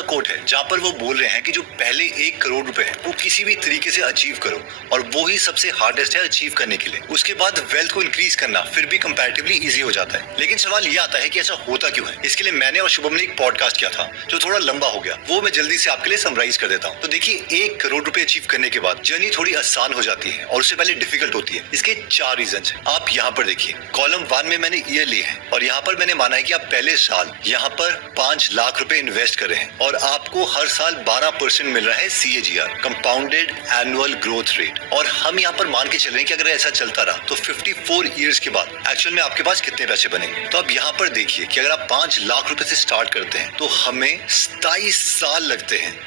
का कोट है जहाँ पर वो बोल रहे हैं कि जो पहले 1 करोड़ रुपए है वो किसी भी तरीके से अचीव करो और वो ही सबसे हार्डेस्ट है अचीव करने के लिए। उसके बाद वेल्थ को इंक्रीज करना फिर भी कंपैरेटिवली इजी हो जाता है। लेकिन सवाल ये आता है कि ऐसा होता क्यों है। इसके लिए मैंने और शुभम ने एक पॉडकास्ट किया था जो थोड़ा लंबा हो गया, वो मैं जल्दी से आपके लिए समराइज कर देता हूँ। तो देखिए, 1 करोड़ रुपए अचीव करने के बाद जर्नी थोड़ी आसान हो जाती है और उससे पहले डिफिकल्ट होती है। इसके 4 रीजन है। आप यहाँ पर देखिए, कॉलम 1 में मैंने ईयर ली है और यहाँ पर मैंने माना है कि आप पहले साल यहाँ पर 5 लाख रुपए इन्वेस्ट कर रहे हैं और आपको हर साल 12% मिल रहा है CAGR, compounded annual growth rate. और हम यहाँ पर मान के चल रहे हैं कि अगर ऐसा चलता रहा तो 54 ईयर्स के बाद एक्चुअल में आपके पास कितने पैसे बनेंगे। तो अब यहाँ पर देखिए कि अगर आप 5 लाख रुपए से स्टार्ट करते हैं तो हमें 27 साल लगते हैं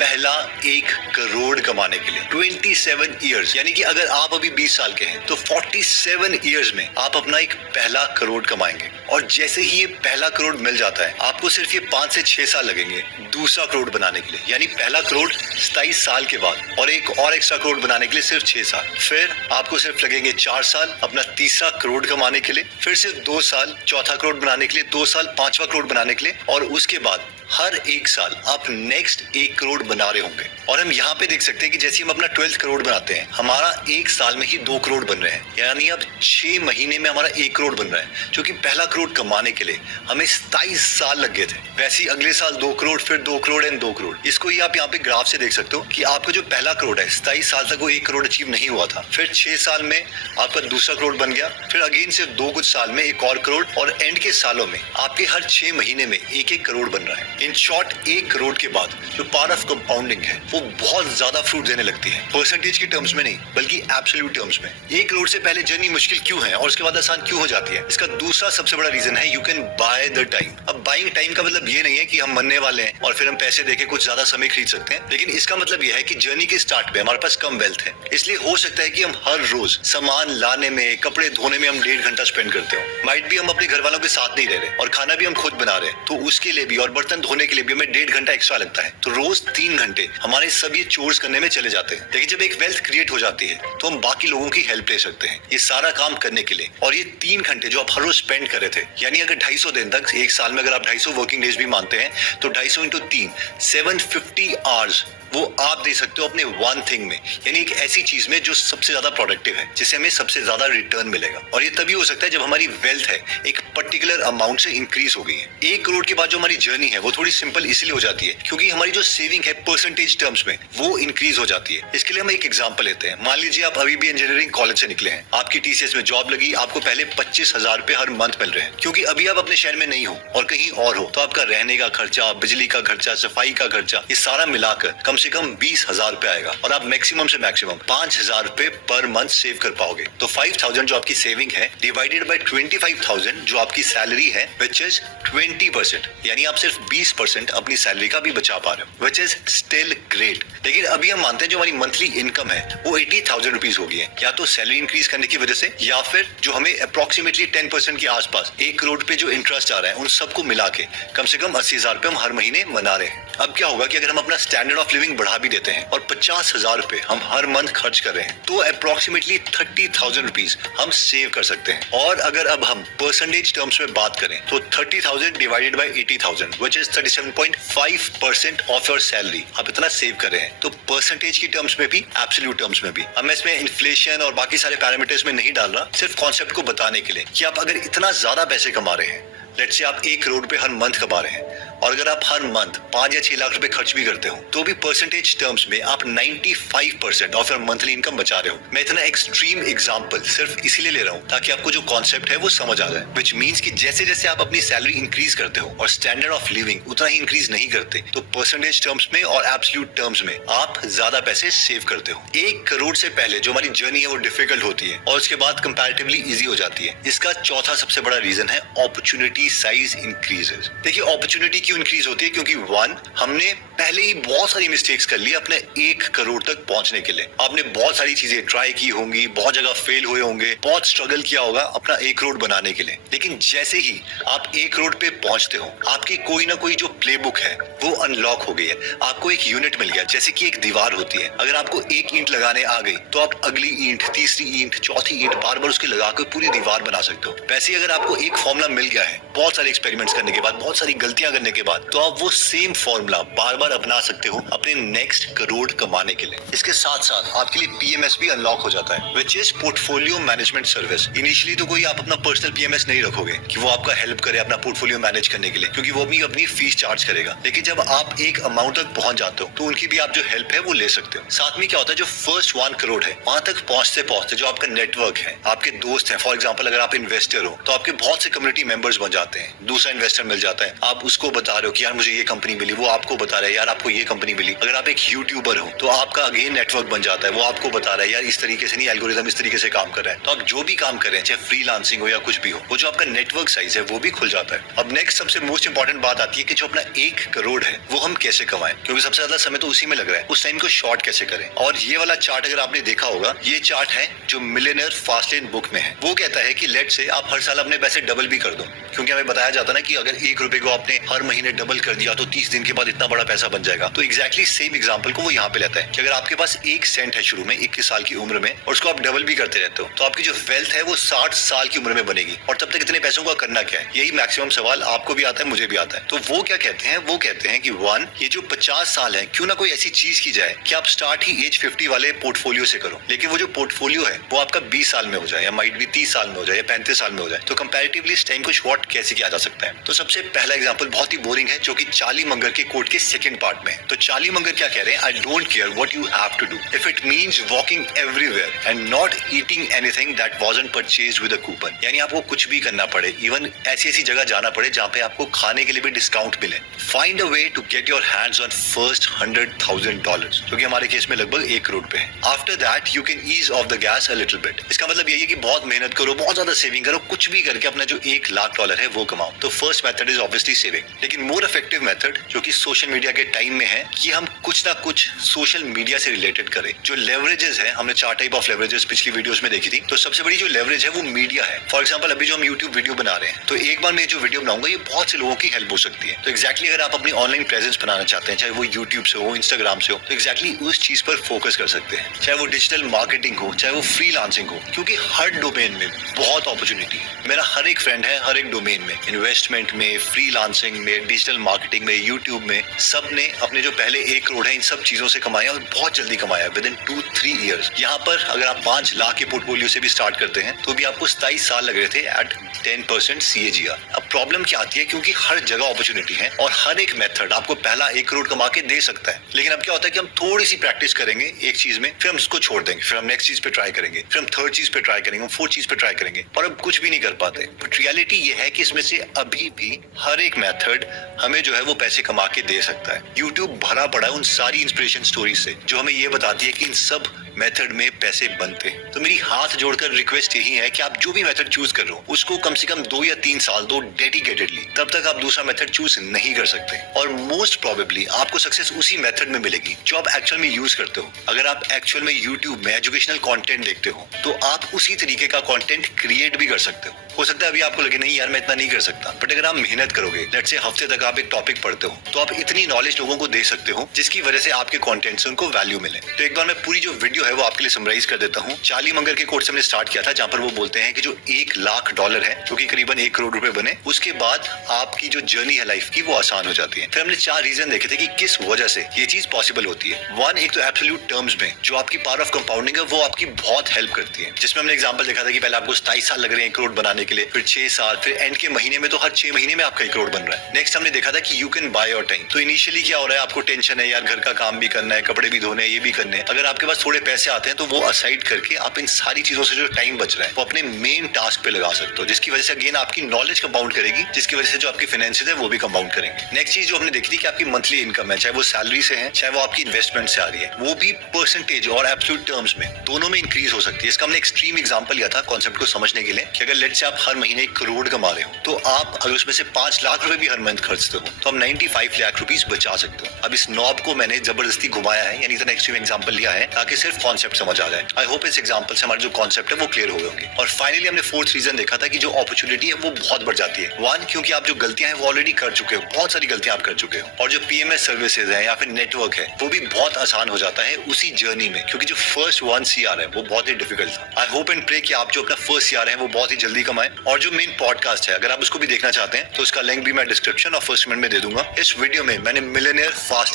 पहला 1 करोड़ कमाने के लिए। 27 ईयर्स, यानी कि अगर आप अभी 20 साल के हैं तो 47 ईयर्स में आप अपना एक पहला करोड़ कमाएंगे। और जैसे ही ये पहला करोड़ मिल जाता है आपको सिर्फ ये 5 से 6 साल लगेंगे दूसरा करोड़ बनाने के लिए। यानी पहला करोड़ 27 साल के बाद और एक और एक्स्ट्रा करोड़ बनाने के लिए सिर्फ 6 साल। फिर आपको सिर्फ लगेंगे 4 साल अपना तीसरा करोड़ कमाने के लिए, फिर सिर्फ 2 साल चौथा करोड़ बनाने के लिए, 2 साल 5वां करोड़ बनाने के लिए, और उसके बाद हर 1 साल आप नेक्स्ट 1 करोड़ बना रहे होंगे। और हम यहाँ पे देख सकते हैं कि जैसे हम अपना 12th करोड़ बनाते हैं हमारा 1 साल में ही 2 करोड़ बन रहे हैं। यानी अब 6 महीने में हमारा 1 करोड़ बन रहा है, जो कि पहला करोड़ कमाने के लिए हमें 27 साल लग गए थे। वैसे ही अगले साल 2 करोड़, फिर 2 करोड़ एंड 2 करोड़। इसको ही आप यहाँ पे ग्राफ से देख सकते हो कि आपका जो पहला करोड़ है 27 साल तक वो 1 करोड़ अचीव नहीं हुआ था। फिर 6 साल में आपका दूसरा करोड़ बन गया, फिर अगेन सिर्फ 2 कुछ साल में 1 और करोड़, और एंड के सालों में आपके हर 6 महीने में 1-1 करोड़ बन रहा है। इन शॉर्ट 1 करोड़ के बाद जो पावर ऑफ कंपाउंडिंग है वो बहुत ज्यादा फ्रूट देने लगती है, परसेंटेज की टर्म्स में नहीं बल्कि एब्सोल्यूट टर्म्स में। 1 करोड़ से पहले जर्नी मुश्किल क्यों है और उसके बाद आसान क्यों हो जाती है, इसका दूसरा सबसे बड़ा रीजन है you can by the time. अब बाइंग टाइम का मतलब ये नहीं है कि हम मरने वाले हैं और फिर हम पैसे देके कुछ ज्यादा समय खरीद सकते हैं, लेकिन इसका मतलब यह है कि जर्नी के स्टार्ट पे हमारे पास कम वेल्थ है, इसलिए हो सकता है कि हम हर रोज सामान लाने में, कपड़े धोने में हम 1.5 घंटा स्पेंड करते हो। माइट भी हम अपने घर वालों के साथ नहीं रह रहे और खाना भी हम खुद बना रहे हैं, तो उसके लिए भी और बर्तन धोने के लिए भी हमें 1.5 घंटा एक्स्ट्रा लगता है। तो रोज 3 घंटे हमारे सब ये चोर्स करने में चले जाते हैं। लेकिन जब एक वेल्थ क्रिएट हो जाती है तो हम बाकी लोगों की हेल्प ले सकते हैं ये सारा काम करने के लिए। और ये 3 घंटे जो आप हर रोज स्पेंड कर रहे थे, यानी अगर 250 दिन तक, 1 साल में अगर आप 250 वर्किंग डेज भी मानते हैं तो 250 × 3 750 आवर्स वो आप दे सकते हो अपने वन थिंग में, यानी एक ऐसी चीज में जो सबसे ज्यादा प्रोडक्टिव है, जिससे हमें सबसे ज्यादा रिटर्न मिलेगा। और ये तभी हो सकता है जब हमारी वेल्थ है एक पर्टिकुलर अमाउंट से इंक्रीज हो गई है। 1 करोड़ के बाद जो हमारी जर्नी है वो थोड़ी सिंपल इसलिए हो जाती है क्योंकि हमारी जो सेविंग है परसेंटेज टर्म्स में वो इंक्रीज हो जाती है। इसके लिए हम एक एग्जाम्पल लेते हैं। मान लीजिए आप अभी भी इंजीनियरिंग कॉलेज से निकले हैं, आपकी TCS में जॉब लगी, आपको पहले 25,000 रुपए हर मंथ मिल रहे हैं। क्योंकि अभी आप अपने शहर में नहीं हो और कहीं और हो, तो आपका रहने का खर्चा, बिजली का खर्चा, सफाई का खर्चा, ये सारा मिलाकर कम से कम 20,000 रुपए आएगा और आप मैक्सिमम से मैक्सिमम 5,000 रुपए पर मंथ सेव कर पाओगे। तो 5,000 जो आपकी सेविंग है डिवाइडेड बाय 25,000 जो आपकी सैलरी है, विच इज 20%, यानी आप सिर्फ 20% अपनी सैलरी का भी बचा पा रहे हो, विच इज स्टिल ग्रेट। लेकिन अभी हम मानते हैं जो हमारी मंथली इनकम है वो 80,000 रुपीज होगी है, या तो सैलरी इंक्रीज करने की वजह से या फिर जो हमें अप्रोक्सीमेटली 10% के आसपास 1 करोड़ पे जो इंटरेस्ट आ रहा है उन सबको मिला के कम से कम 80,000 रुपए हम हर महीने बना रहे हैं। अब क्या होगा कि अगर हम अपना स्टैंडर्ड ऑफ लिविंग बढ़ा भी देते हैं और 50,000 रुपए हम हर मंथ खर्च कर रहे हैं तो अप्रोक्सीमेटली 30,000 रुपीज हम सेव कर सकते हैं। और अगर अब हम परसेंटेज टर्म्स में बात करें तो 30,000 divided by 80,000 which is 37.5% of your salary आप इतना सेव कर रहे हैं। तो परसेंटेज की टर्म्स में भी, एब्सोल्यूट टर्म्स में भी। अब मैं इसमें इन्फ्लेशन और बाकी सारे पैरामीटर्स में नहीं डाल रहा, सिर्फ कॉन्सेप्ट को बताने के लिए कि आप अगर इतना ज्यादा पैसे कमा रहे हैं, लेट्स से आप 1 करोड़ रुपए हर मंथ कमा रहे हैं और अगर आप हर मंथ 5 या 6 लाख रुपए खर्च भी करते हो तो भी परसेंटेज टर्म्स में आप 95% ऑफ योर मंथली इनकम बचा रहे हो। मैं इतना एक्सट्रीम एग्जांपल सिर्फ इसीलिए ले रहा हूँ ताकि आपको जो कॉन्सेप्ट है वो समझ आ जाए, विच मीन्स कि जैसे जैसे आप अपनी सैलरी इंक्रीज करते हो और स्टैंडर्ड ऑफ लिविंग उतना ही इंक्रीज नहीं करते तो परसेंटेज टर्म्स में और एब्सोल्यूट टर्म्स में आप ज्यादा पैसे सेव करते हो। 1 करोड़ से पहले जो हमारी जर्नी है वो डिफिकल्ट होती है और उसके बाद कंपैरेटिवली इजी हो जाती है। इसका चौथा सबसे बड़ा रीजन है अपॉर्चुनिटी साइज इंक्रीजेस। देखिए अपॉर्चुनिटी क्यों इंक्रीज होती है, क्योंकि 1 हमने पहले ही बहुत सारी मिस्टेक्स कर ली अपने 1 करोड़ तक पहुंचने के लिए। आपने बहुत सारी चीजें ट्राई की होंगी, बहुत जगह फेल हुए होंगे, बहुत स्ट्रगल किया होगा अपना 1 करोड़ बनाने के लिए। लेकिन जैसे ही आप 1 करोड़ पे पहुंचते हो आपकी कोई ना कोई जो प्लेबुक है वो अनलॉक हो गई है। आपको एक यूनिट मिल गया, जैसे कि एक दीवार होती है। अगर आपको एक ईंट लगाने आ गई तो आप अगली ईंट, तीसरी ईंट, चौथी ईंट बार बार उसके लगा कर पूरी दीवार बना सकते हो। वैसे अगर आपको एक फॉर्मूला मिल गया है बहुत सारे एक्सपेरिमेंट्स करने के बाद, बहुत सारी गलतियां करने के बाद, तो आप वो सेम फॉर्मूला बार बार अपना सकते हो अपने नेक्स्ट करोड़ कमाने के लिए। इसके साथ साथ आपके लिए पीएमएस भी अनलॉक हो जाता है, which is portfolio management service. Initially तो कोई आप अपना पर्सनल पीएमएस नहीं रखोगे कि वो आपका हेल्प करे अपना पोर्टफोलियो मैनेज करने के लिए, क्योंकि वो भी अपनी फीस चार्ज करेगा। लेकिन जब आप एक अमाउंट तक पहुंच जाते हो तो उनकी भी आप जो हेल्प है वो ले सकते हो। साथ में क्या होता है, जो फर्स्ट 1 करोड़ है वहां तक पहुंचते पहुंचते जो आपका नेटवर्क है, आपके दोस्त हैं, फॉर एग्जाम्पल अगर आप इन्वेस्टर हो तो आपके बहुत से कम्युनिटी मेंबर्स बन जाते हैं। दूसरा इन्वेस्टर मिल जाता है, आप उसको बता रहे हो कि यार मुझे ये कंपनी मिली, वो आपको बता रहा है यार आपको ये कंपनी मिली। अगर आप एक यूट्यूबर हो तो आपका अगेन नेटवर्क बन जाता है, वो आपको बता रहा है यार इस तरीके से नहीं, एल्गोरिथम इस तरीके से काम कर रहा है। तो आप जो भी काम कर रहे हैं, चाहे फ्रीलांसिंग हो या कुछ भी हो, वो जो आपका नेटवर्क साइज है वो भी खुल जाता है। अब नेक्स्ट सबसे मोस्ट इंपॉर्टेंट बात आती है कि जो अपना 1 करोड़ है वो हम कैसे कमाएं, क्योंकि सबसे ज्यादा समय तो उसी में लग रहा है। उस टाइम को शॉर्ट कैसे करें। और ये वाला चार्ट अगर आपने देखा होगा, ये चार्ट है जो मिलियनेयर फास्टलेन बुक में है। वो कहता है कि लेट से आप हर साल अपने पैसे डबल भी कर दो, क्योंकि हमें बताया जाता ना कि अगर 1 रुपए को आपने हर महीने डबल कर दिया तो 30 दिन के बाद इतना बड़ा पैसा बन जाएगा। तो एग्जैक्टली सेम एग्जांपल को वो यहाँ पे लेता है कि अगर आपके पास 1 सेंट है शुरू में 21 साल की उम्र में और उसको आप डबल भी करते रहते हो तो आपकी जो वेल्थ है वो 60 साल की उम्र में बनेगी। और तब तक इतने पैसों का करना क्या है, यही मैक्सिमम सवाल आपको भी आता है, मुझे भी आता है। तो वो क्या कहते हैं, वो कहते हैं कि 1, ये जो 50 साल है क्यों ना कोई ऐसी चीज की जाए कि आप स्टार्ट ही एज 50 वाले पोर्टफोलियो से करो, लेकिन वो जो पोर्टफोलियो है वो आपका 20 साल में हो जाए, या माइट भी 30 साल में हो जाए, या 35 साल में हो जाए। तो कंपैरेटिवली इस टाइम को शॉर्ट कैसे किया जा सकता है। तो सबसे पहला एग्जांपल बहुत ही बोरिंग है, जो कि चार्ली मंगर के कोट के सेकंड पार्ट में है। तो चार्ली मंगर क्या कह रहे हैं, I don't care what you have to do if it means walking everywhere and not eating anything that wasn't purchased with a coupon. यानी आपको कुछ भी करना पड़े, इवन ऐसी ऐसी जगह जाना पड़े जहाँ पे आपको खाने के लिए भी डिस्काउंट मिले, find a way to get your hands on first $100,000, जो कि हमारे केस में लगभग 1 करोड़ पे है। After that you can ease off the gas a little bit. इसका मतलब यही है कि बहुत मेहनत करो, बहुत ज्यादा सेविंग करो, कुछ भी करके अपना जो $1,00,000 है वो कमाओ। तो first method is obviously saving. लेकिन मोर इफेक्टिव मेथड जो कि सोशल मीडिया के टाइम में है कि हम कुछ ना कुछ सोशल मीडिया से रिलेटेड करें। जो लेवरेजेस है, हमने 4 टाइप ऑफ लेवरेजेस पिछली वीडियोस में देखी थी। तो सबसे बड़ी जो लेवरेज है वो मीडिया है। फॉर एग्जांपल अभी जो हम यूट्यूब वीडियो बना रहे हैं, तो एक बार मैं जो वीडियो बनाऊंगा ये बहुत से लोगों की हेल्प हो सकती है। तो एक्जैक्टली अगर आप अपनी ऑनलाइन प्रेजेंस बनाना चाहते हैं, चाहे वो यूट्यूब से हो, इंस्टाग्राम से हो, तो एक्जैक्टली उस चीज पर फोकस कर सकते हैं। चाहे वो डिजिटल मार्केटिंग हो, चाहे वो फ्रीलांसिंग हो, क्योंकि हर डोमेन में बहुत अपॉर्चुनिटी है। मेरा हर एक फ्रेंड है हर एक डोमेन में, इन्वेस्टमेंट में, फ्रीलांसिंग में, डिजिटल मार्केटिंग में, यूट्यूब में, सब ने अपने जो पहले 1 करोड़ है इन सब चीजों से कमाया और बहुत जल्दी कमाया, विद इन 2-3 ईयर्स। यहाँ पर अगर आप 5 लाख के पोर्टफोलियो से भी स्टार्ट करते हैं तो भी आपको 27 साल लग रहे थे एट 10% CAGR। अब प्रॉब्लम क्या आती है, क्योंकि हर जगह अपॉर्चुनिटी है और हर एक मेथड आपको पहला 1 करोड़ कमा के दे सकता है। लेकिन अब क्या होता है कि हम थोड़ी सी प्रैक्टिस करेंगे एक चीज में, फिर हम उसको छोड़ देंगे, फिर हम नेक्स्ट चीज पे ट्राई करेंगे, फिर हम थर्ड चीज पे ट्राई करेंगे, हम फोर्थ चीज पे ट्राई करेंगे और अब कुछ भी नहीं कर पाते। बट रियलिटी ये है कि इसमें से अभी भी हर एक मेथड हमें जो है वो पैसे कमा के दे सकता है। यूट्यूब भरा पड़ा है उन सारी इंस्पिरेशन स्टोरी से जो हमें ये बताती है कि इन सब मेथड में पैसे बनते हैं। तो मेरी हाथ जोड़कर रिक्वेस्ट यही है कि आप जो भी मेथड चूज कर रहे हो उसको कम से कम 2 या 3 साल दो डेडिकेटेडली, तब तक आप दूसरा मेथड चूज नहीं कर सकते। और मोस्ट प्रोबेबली आपको सक्सेस उसी मेथड में मिलेगी जो आप एक्चुअल में यूज करते हो। अगर आप एक्चुअल में यूट्यूब में एजुकेशनल कंटेंट देखते हो तो आप उसी तरीके का कंटेंट क्रिएट भी कर सकते हो सकता है अभी आपको लगे नहीं यार मैं इतना नहीं कर सकता, बट अगर आप मेहनत करोगे, लेट्स से हफ्ते तक आप एक टॉपिक पढ़ते हो, तो आप इतनी नॉलेज लोगों को दे सकते हो जिसकी वजह से आपके कंटेंट से उनको वैल्यू मिले। तो एक बार मैं पूरी जो वीडियो है वो आपके लिए समराइज कर देता हूँ। चार्ली मंगर के कोट से हमने स्टार्ट किया था, जहाँ पर वो बोलते हैं कि जो $1,00,000 है, जो कि करीबन 1 करोड़ रुपए बने, उसके बाद आपकी जो जर्नी है लाइफ की वो आसान हो जाती है। फिर हमने 4 रीजन देखे थे कि किस वजह से ये चीज पॉसिबल होती है। 1, एक तो एब्सोल्यूट टर्म्स में जो आपकी पावर ऑफ कंपाउंडिंग है वो आपकी बहुत हेल्प करती है, जिसमें हमने एग्जांपल देखा था कि पहले आपको 27 साल लग रहे हैं 1 करोड़ बनाने के लिए, फिर 6 साल, फिर एंड के महीने में तो हर 6 महीने में आपका 1 करोड़ बन रहा है। नेक्स्ट हमने देखा था कि you can by your time. तो इनिशियली क्या हो रहा है, आपको टेंशन है यार, घर का काम भी करना है, कपड़े भी धोने हैं, ये भी करने हैं। अगर आपके पास थोड़े पैसे आते हैं तो वो असाइड करके आप इन सारी चीजों से जो टाइम बच रहा है वो अपने मेन टास्क पे लगा सकते हो, जिसकी वजह से अगेन आपकी नॉलेज कंपाउंड करेगी, जिसकी वजह से जो आपकी फाइनेंसेस है वो भी कंपाउंड करेंगे। नेक्स्ट चीज जो हमने देखी थी कि आपकी मंथली इनकम है, चाहे वो सैलरी से है चाहे वो आपकी इन्वेस्टमेंट से आ रही है, वो भी परसेंटेज और एब्सोल्यूट टर्म्स में दोनों में इंक्रीज हो सकती है। इसका हमने एक्सट्रीम एग्जांपल लिया था कॉन्सेप्ट को समझने के लिए कि अगर लेट्स से आप हर महीने 1 करोड़ कमा रहे हो तो आप अगर उसमें से 5 लाख रुपए भी हर मंथ खर्चते हो तो आप 95 लाख रुपीस बचा सकते हो। अब इस नॉब को मैंने जबरदस्ती घुमाया है, यानी इतना एक्सट्रीम एग्जांपल लिया है ताकि सिर्फ कॉन्सेप्ट समझ आ जाए। आई होप इस एग्जांपल से हमारे जो कॉन्सेप्ट है वो क्लियर हो गए होंगे। और फाइनली हमने फोर्थ रीजन देखा था कि जो अपॉर्चुनिटी है वो बहुत बढ़ जाती है। वन, क्योंकि आप जो गलतियां हैं वो ऑलरेडी कर चुके हो, बहुत सारी गलतियां आप कर चुके हो। और जो पीएमएस सर्विसेज है या फिर नेटवर्क है वो भी बहुत आसान हो जाता है उसी जर्नी में, क्योंकि जो फर्स्ट 1 CR है वो बहुत ही डिफिकल्ट था। आई होप एंड प्रे कि आप जो अपना फर्स्ट CR है वो बहुत ही जल्दी कमाएं। और जो मेन पॉडकास्ट है अगर आप उसको भी देखना चाहते हैं तो उसका लिंक भी मैं डिस्क्रिप्शन और फर्स्ट कमेंट में दे दूंगा। इस वीडियो में मैंने मिलियनेयर फास्ट